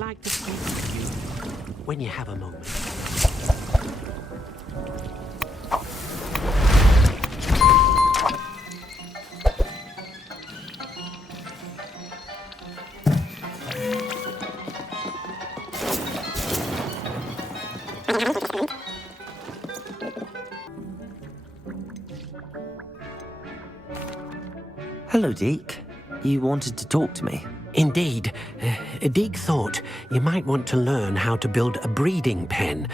like to speak with you when you have a moment. Hello, Deke. You wanted to talk to me? Indeed. Deke thought you might want to learn how to build a breeding pen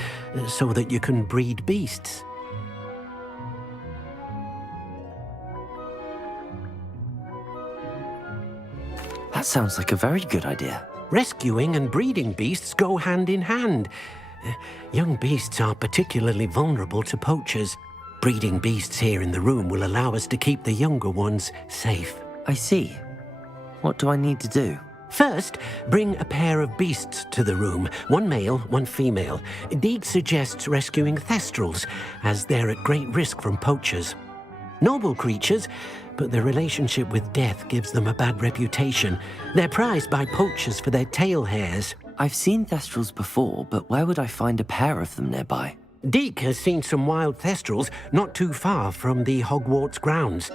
so that you can breed beasts. That sounds like a very good idea. Rescuing and breeding beasts go hand in hand. Young beasts are particularly vulnerable to poachers. Breeding beasts here in the room will allow us to keep the younger ones safe. I see. What do I need to do? First, bring a pair of beasts to the room. One male, one female. Deke suggests rescuing Thestrals, as they're at great risk from poachers. Noble creatures, but their relationship with death gives them a bad reputation. They're prized by poachers for their tail hairs. I've seen Thestrals before, but where would I find a pair of them nearby? Deke has seen some wild Thestrals not too far from the Hogwarts grounds.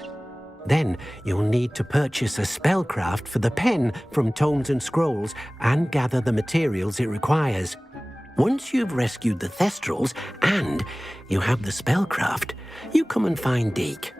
Then you'll need to purchase a spellcraft for the pen from Tomes and Scrolls and gather the materials it requires. Once you've rescued the Thestrals and you have the spellcraft, you come and find Deke.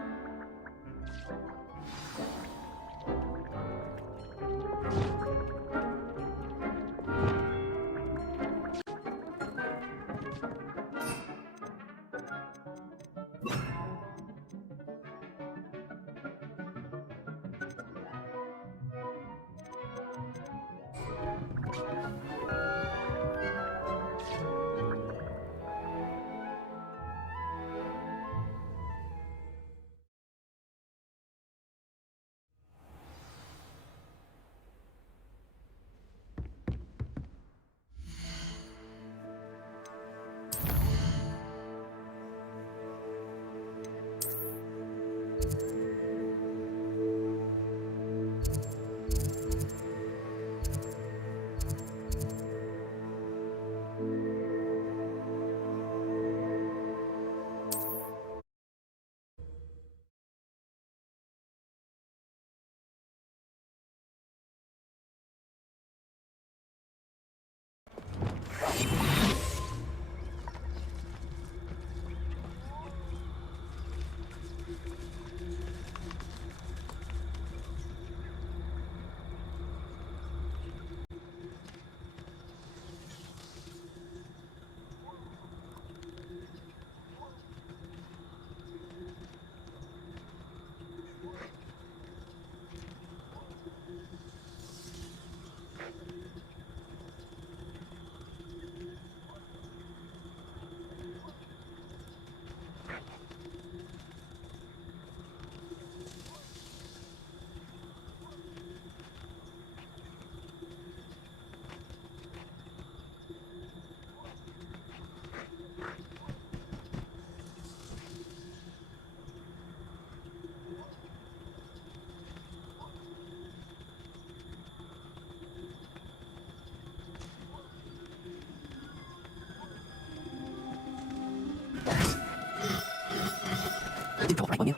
On you.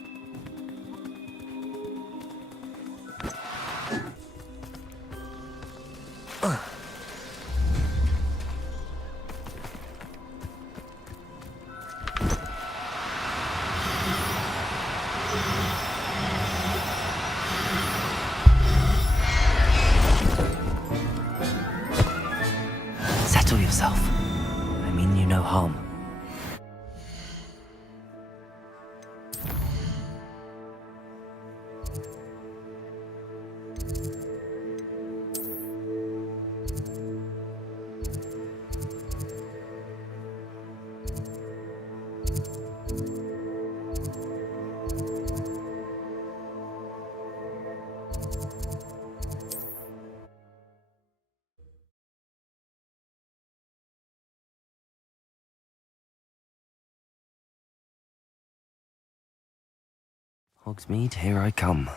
Settle yourself. I mean you no harm. Hogsmeade, here I come.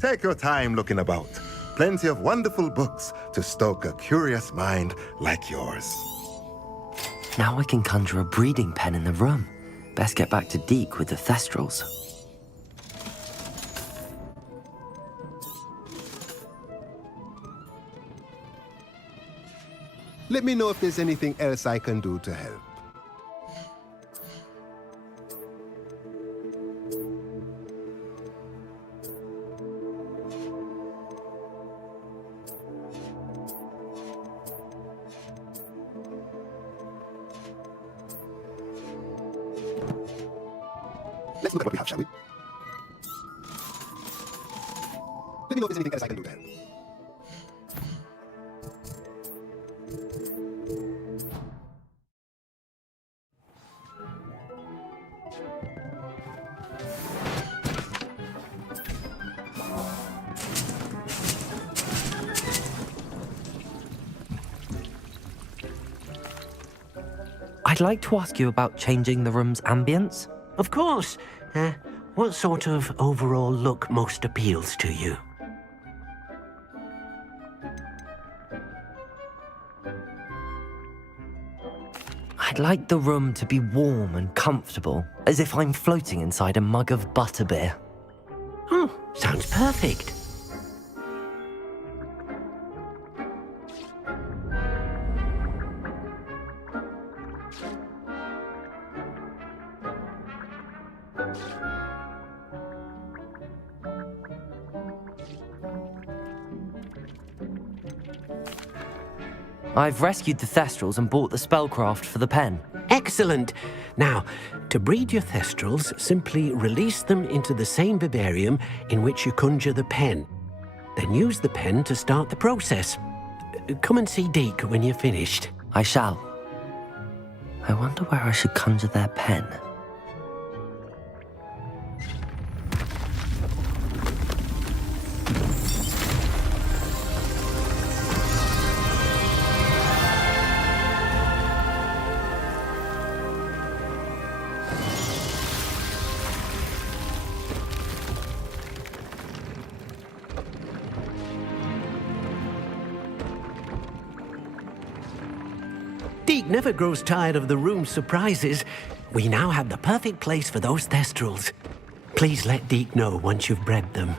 Take your time looking about. Plenty of wonderful books to stoke a curious mind like yours. Now I can conjure a breeding pen in the room. Best get back to Deke with the Thestrals. Let me know if there's anything else I can do to help. Let's look at what we have, shall we? Let me know if there's anything else I can do to help. I'd like to ask you about changing the room's ambience. Of course. What sort of overall look most appeals to you? I'd like the room to be warm and comfortable, as if I'm floating inside a mug of butterbeer. Oh, sounds perfect. I've rescued the Thestrals and bought the spellcraft for the pen. Excellent. Now, to breed your Thestrals, simply release them into the same vivarium in which you conjure the pen. Then use the pen to start the process. Come and see Deke when you're finished. I shall. I wonder where I should conjure their pen. Deke never grows tired of the room's surprises. We now have the perfect place for those Thestrals. Please let Deke know once you've bred them.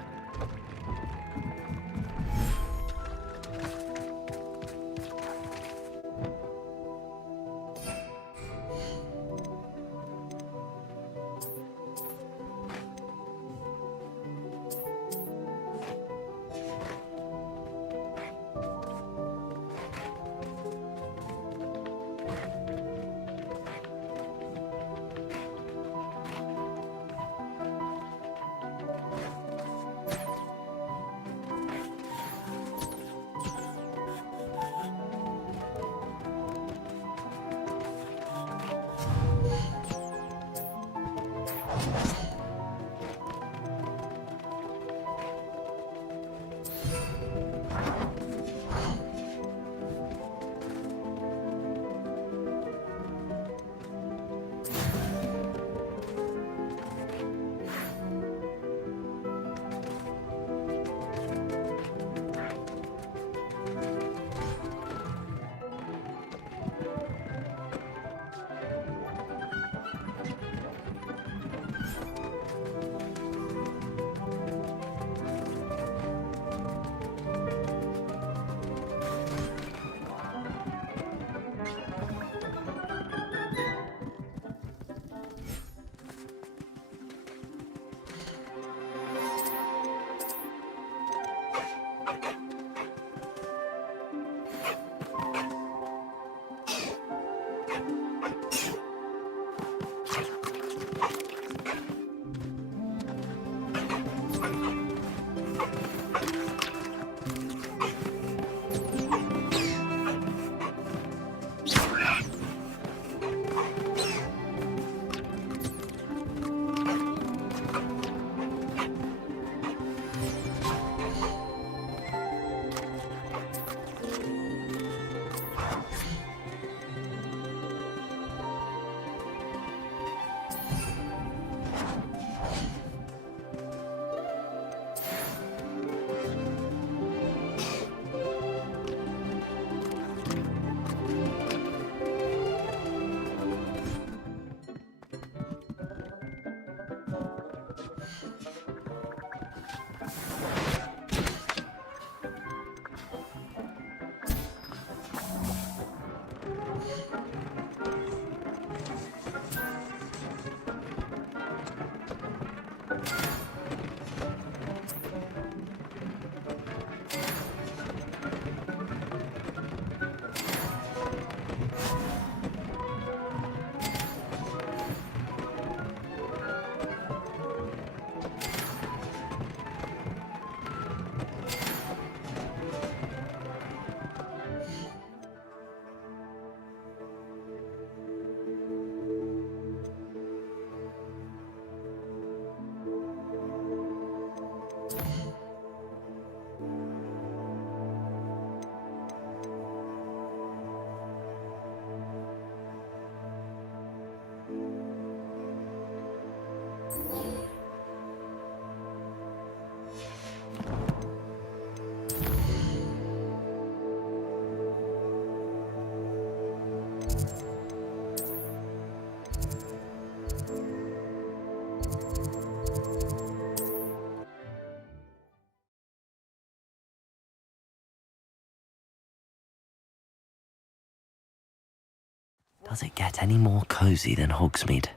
Does it get any more cozy than Hogsmeade?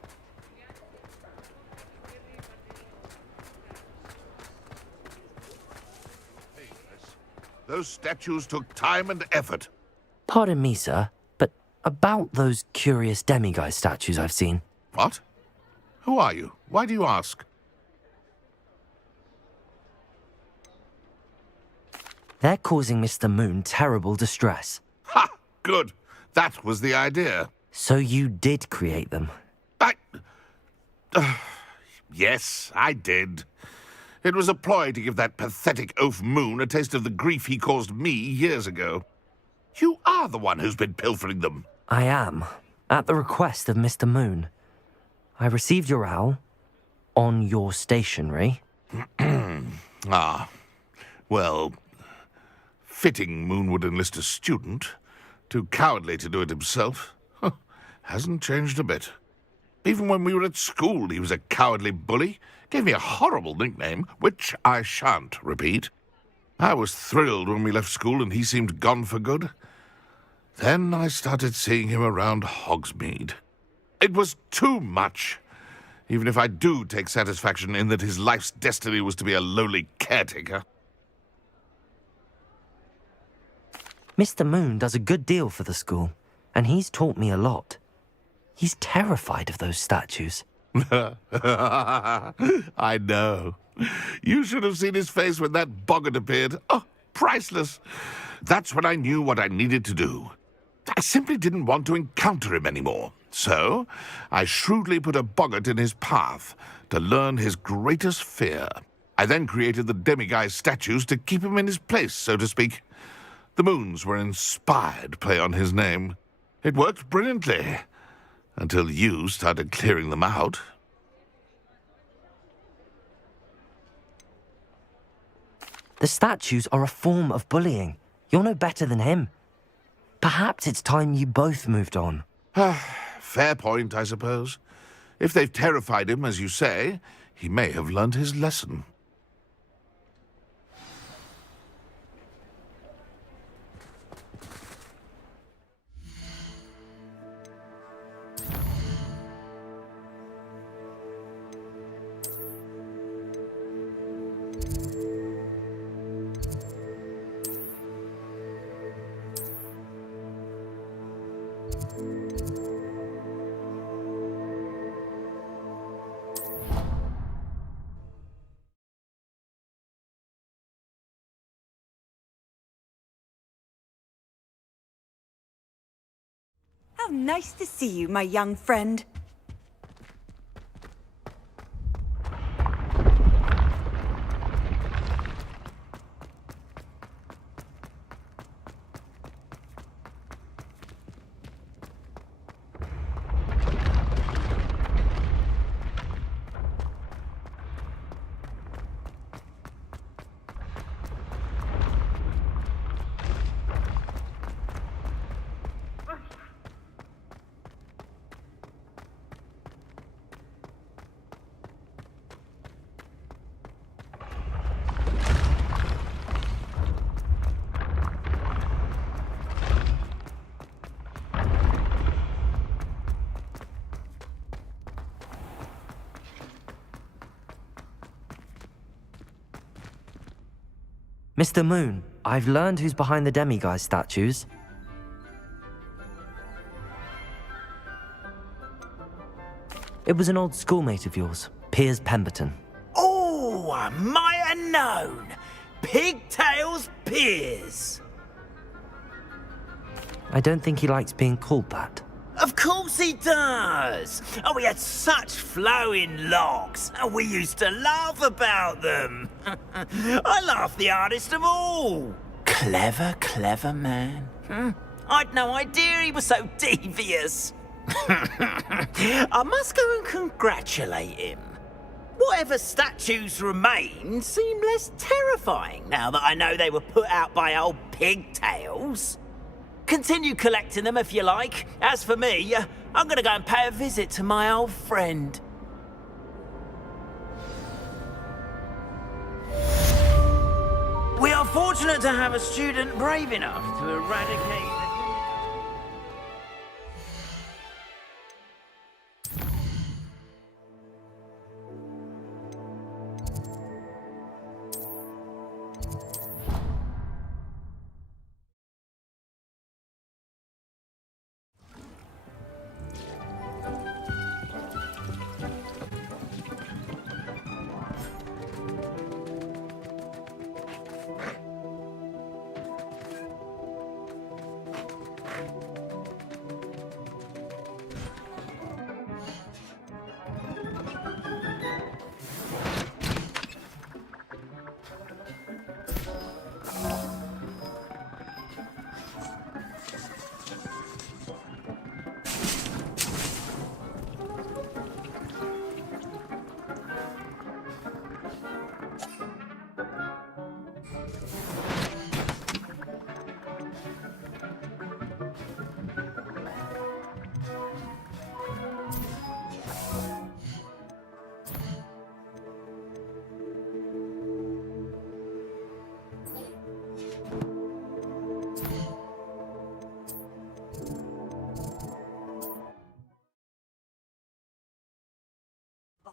Those statues took time and effort. Pardon me, sir, but about those curious demiguise statues I've seen. What? Who are you? Why do you ask? They're causing Mr. Moon terrible distress. Ha! Good. That was the idea. So you did create them? Yes, I did. It was a ploy to give that pathetic oaf Moon a taste of the grief he caused me years ago. You are the one who's been pilfering them. I am, at the request of Mr. Moon. I received your owl on your stationery. Ah, well, fitting Moon would enlist a student. Too cowardly to do it himself. Hasn't changed a bit. Even when we were at school, he was a cowardly bully. Gave me a horrible nickname, which I shan't repeat. I was thrilled when we left school and he seemed gone for good. Then I started seeing him around Hogsmeade. It was too much. Even if I do take satisfaction in that his life's destiny was to be a lowly caretaker. Mr. Moon does a good deal for the school, and he's taught me a lot. He's terrified of those statues. I know. You should have seen his face when that boggart appeared. Oh, priceless. That's when I knew what I needed to do. I simply didn't want to encounter him anymore. So, I shrewdly put a boggart in his path to learn his greatest fear. I then created the demiguise statues to keep him in his place, so to speak. The moons were an inspired play on his name. It worked brilliantly. Until you started clearing them out. The statues are a form of bullying. You're no better than him. Perhaps it's time you both moved on. Fair point, I suppose. If they've terrified him, as you say, he may have learned his lesson. How nice to see you, my young friend. Mr. Moon, I've learned who's behind the demiguise statues. It was an old schoolmate of yours, Piers Pemberton. Oh, I might have known. Pigtails Piers. I don't think he likes being called that. Of course he does. Oh, he had such flowing locks, and we used to laugh about them. I laughed the hardest of all. Clever, clever man. I'd no idea he was so devious. I must go and congratulate him. Whatever statues remain seem less terrifying now that I know they were put out by old pigtails. Continue collecting them if you like. As for me, I'm going to go and pay a visit to my old friend. We are fortunate to have a student brave enough to eradicate the...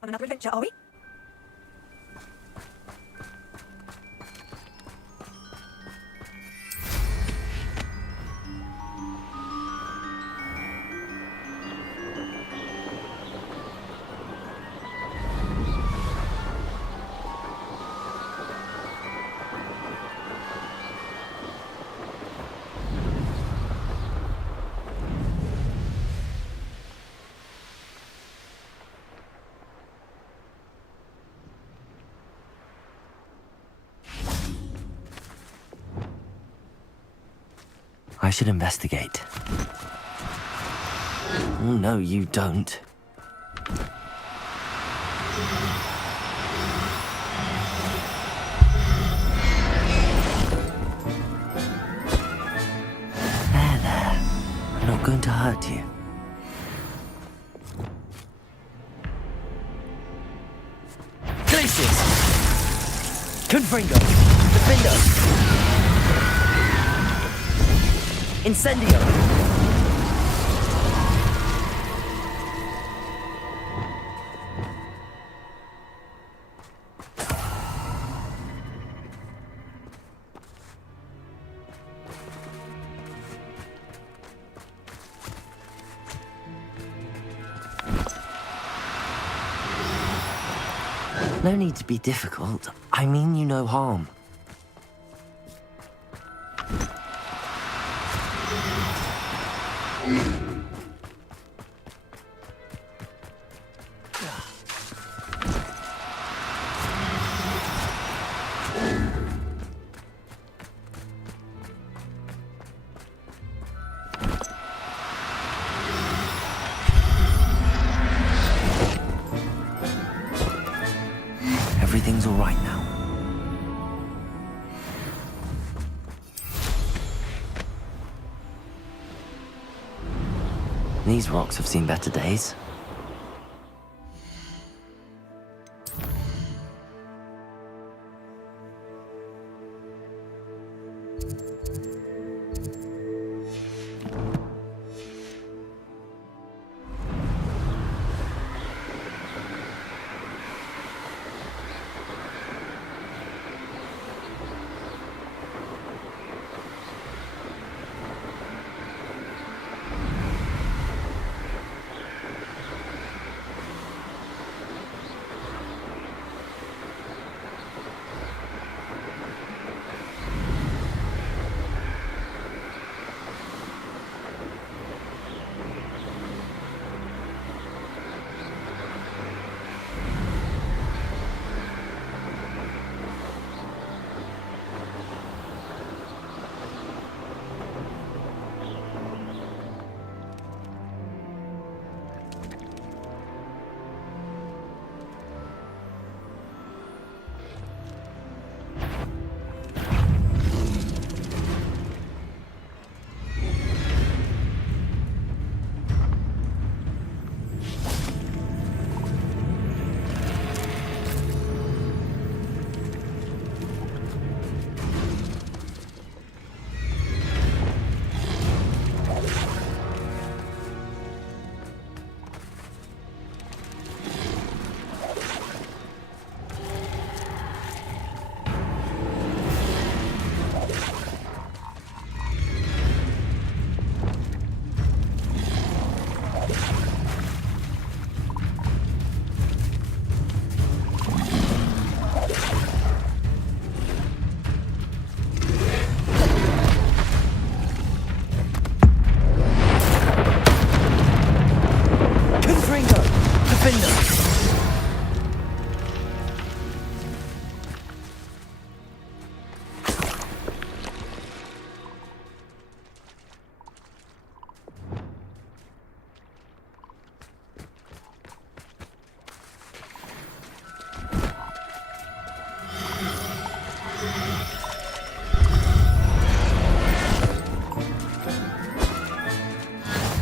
On another adventure, are we? I should investigate. Oh, no, you don't. There. I'm not going to hurt you. Glaciers! Confringo! Defendo! Incendio! No need to be difficult. I mean you no harm. Everything's all right now. These rocks have seen better days.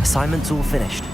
Assignment's all finished.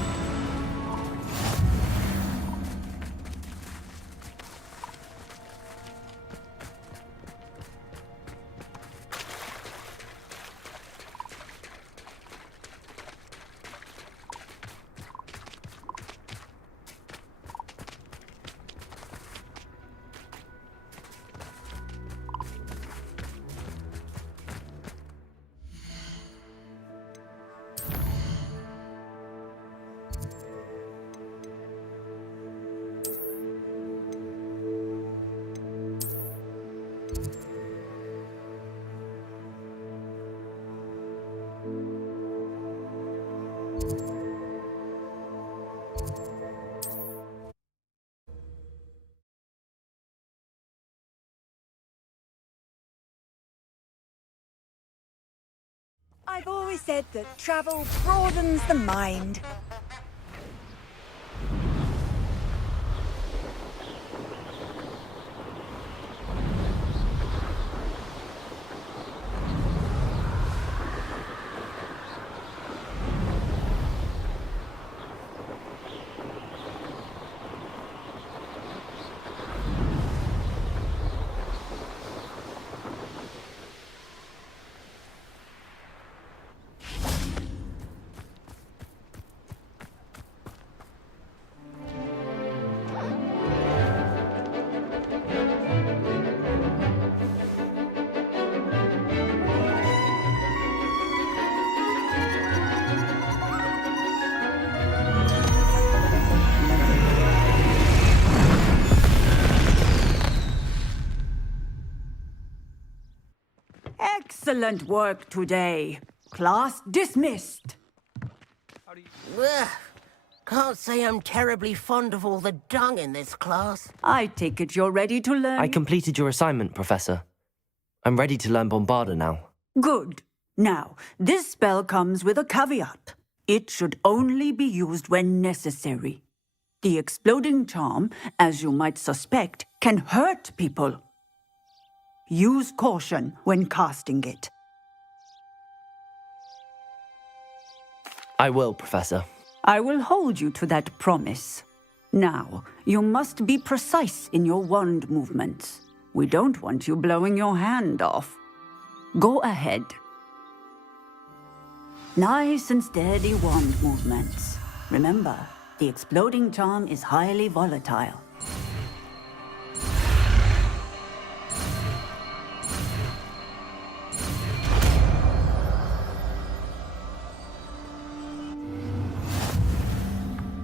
I've always said that travel broadens the mind. Excellent work today. Class dismissed. Ugh. Can't say I'm terribly fond of all the dung in this class. I take it you're ready to learn. I completed your assignment, Professor. I'm ready to learn Bombarda now. Good. Now, this spell comes with a caveat. It should only be used when necessary. The exploding charm, as you might suspect, can hurt people. Use caution when casting it. I will, Professor. I will hold you to that promise. Now, you must be precise in your wand movements. We don't want you blowing your hand off. Go ahead. Nice and steady wand movements. Remember, the exploding charm is highly volatile.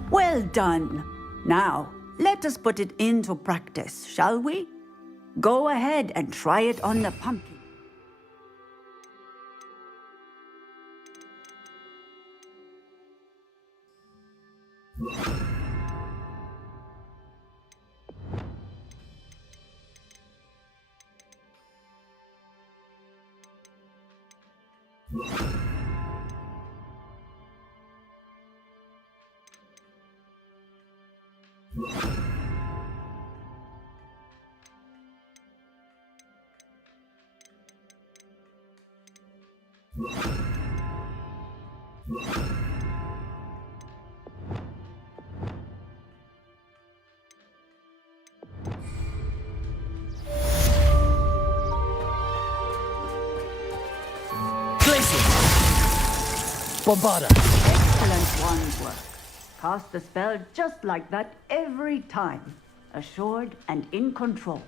Well done. Now, let us put it into practice, shall we? Go ahead and try it on the pumpkin. Bombarda! Excellent wand work. Cast the spell just like that every time. Assured and in control.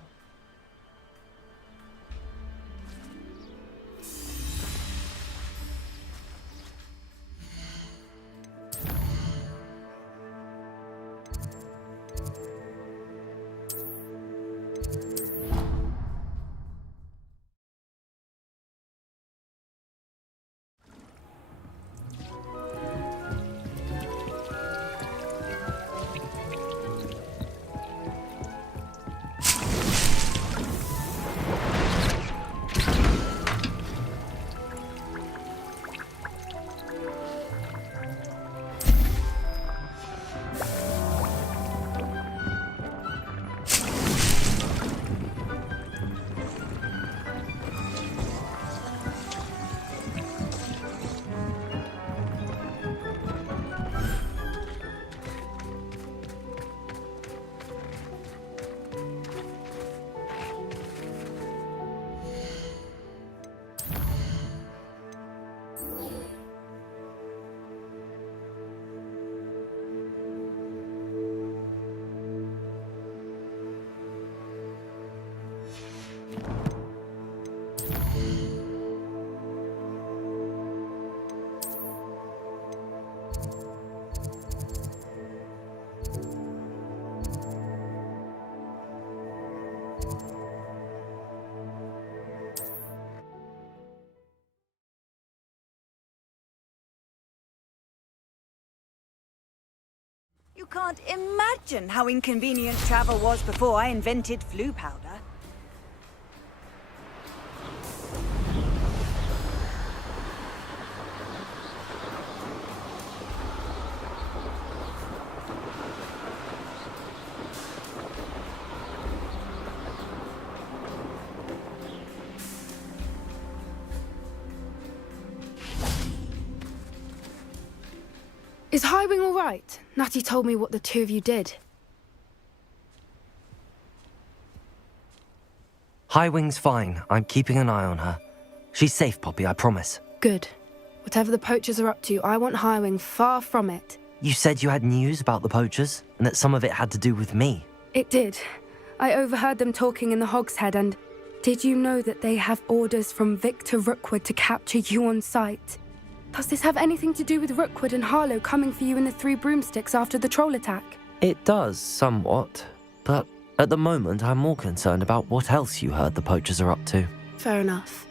You can't imagine how inconvenient travel was before I invented flu powder. Howin all right? Natty told me what the two of you did. Howin's fine. I'm keeping an eye on her. She's safe, Poppy, I promise. Good. Whatever the poachers are up to, I want Howin far from it. You said you had news about the poachers, and that some of it had to do with me. It did. I overheard them talking in the Hogshead, and did you know that they have orders from Victor Rookwood to capture you on sight? Does this have anything to do with Rookwood and Harlow coming for you in the Three Broomsticks after the troll attack? It does, somewhat. But at the moment, I'm more concerned about what else you heard the poachers are up to. Fair enough.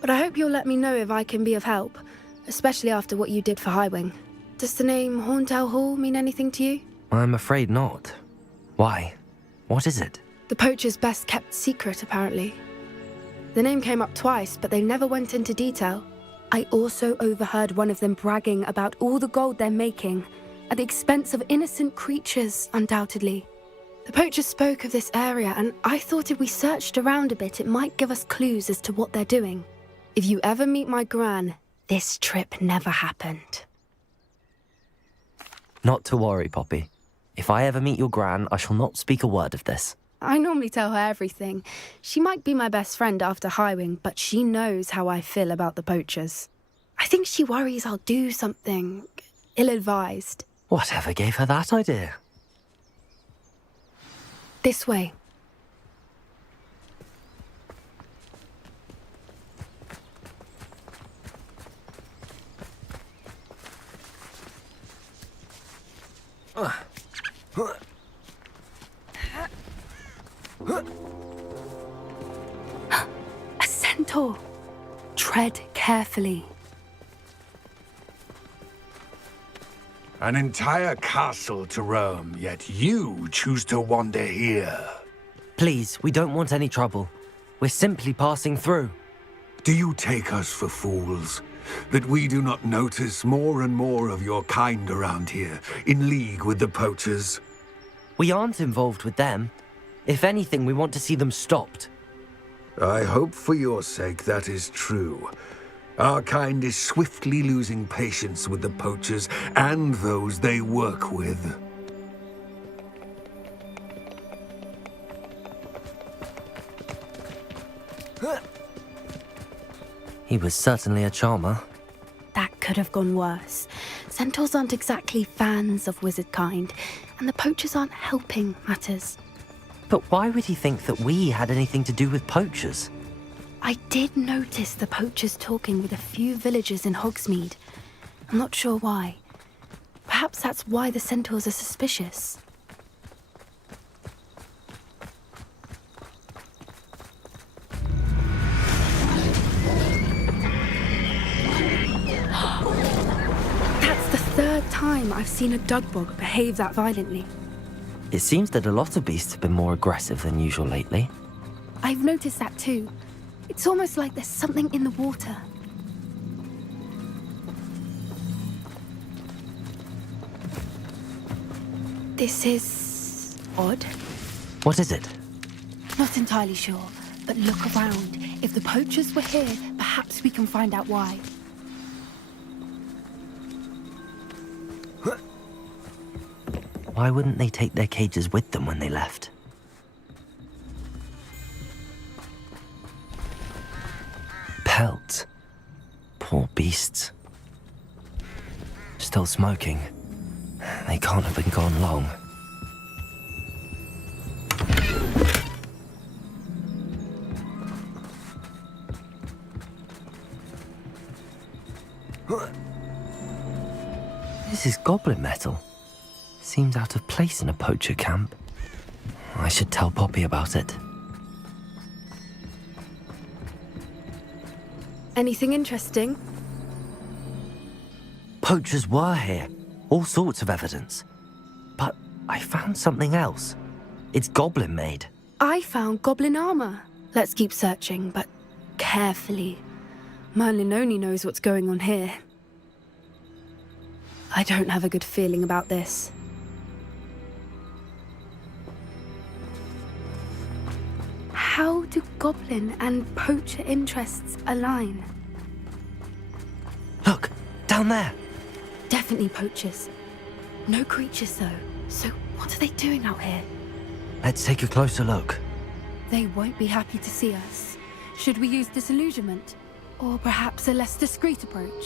But I hope you'll let me know if I can be of help, especially after what you did for Howin. Does the name Horndale Hall mean anything to you? I'm afraid not. Why? What is it? The poachers' best kept secret, apparently. The name came up twice, but they never went into detail. I also overheard one of them bragging about all the gold they're making, at the expense of innocent creatures, undoubtedly. The poachers spoke of this area, and I thought if we searched around a bit, it might give us clues as to what they're doing. If you ever meet my gran, this trip never happened. Not to worry, Poppy. If I ever meet your gran, I shall not speak a word of this. I normally tell her everything. She might be my best friend after Howin, but she knows how I feel about the poachers. I think she worries I'll do something ill-advised. Whatever gave her that idea? This way. A centaur. Tread carefully. An entire castle to roam, yet you choose to wander here. Please, we don't want any trouble. We're simply passing through. Do you take us for fools? That we do not notice more and more of your kind around here, in league with the poachers? We aren't involved with them. If anything, we want to see them stopped. I hope for your sake that is true. Our kind is swiftly losing patience with the poachers and those they work with. He was certainly a charmer. That could have gone worse. Centaurs aren't exactly fans of wizard kind, and the poachers aren't helping matters. But why would he think that we had anything to do with poachers? I did notice the poachers talking with a few villagers in Hogsmeade. I'm not sure why. Perhaps that's why the centaurs are suspicious. That's the third time I've seen a dugbog behave that violently. It seems that a lot of beasts have been more aggressive than usual lately. I've noticed that too. It's almost like there's something in the water. This is odd. What is it? Not entirely sure, but look around. If the poachers were here, perhaps we can find out why. Why wouldn't they take their cages with them when they left? Pelts. Poor beasts. Still smoking. They can't have been gone long. This is goblin metal. Seems out of place in a poacher camp. I should tell Poppy about it. Anything interesting? Poachers were here. All sorts of evidence. But I found something else. It's goblin made. I found goblin armor. Let's keep searching, but carefully. Merlin only knows what's going on here. I don't have a good feeling about this. How do goblin and poacher interests align? Look, down there. Definitely poachers. No creatures, though. So what are they doing out here? Let's take a closer look. They won't be happy to see us. Should we use disillusionment? Or perhaps a less discreet approach?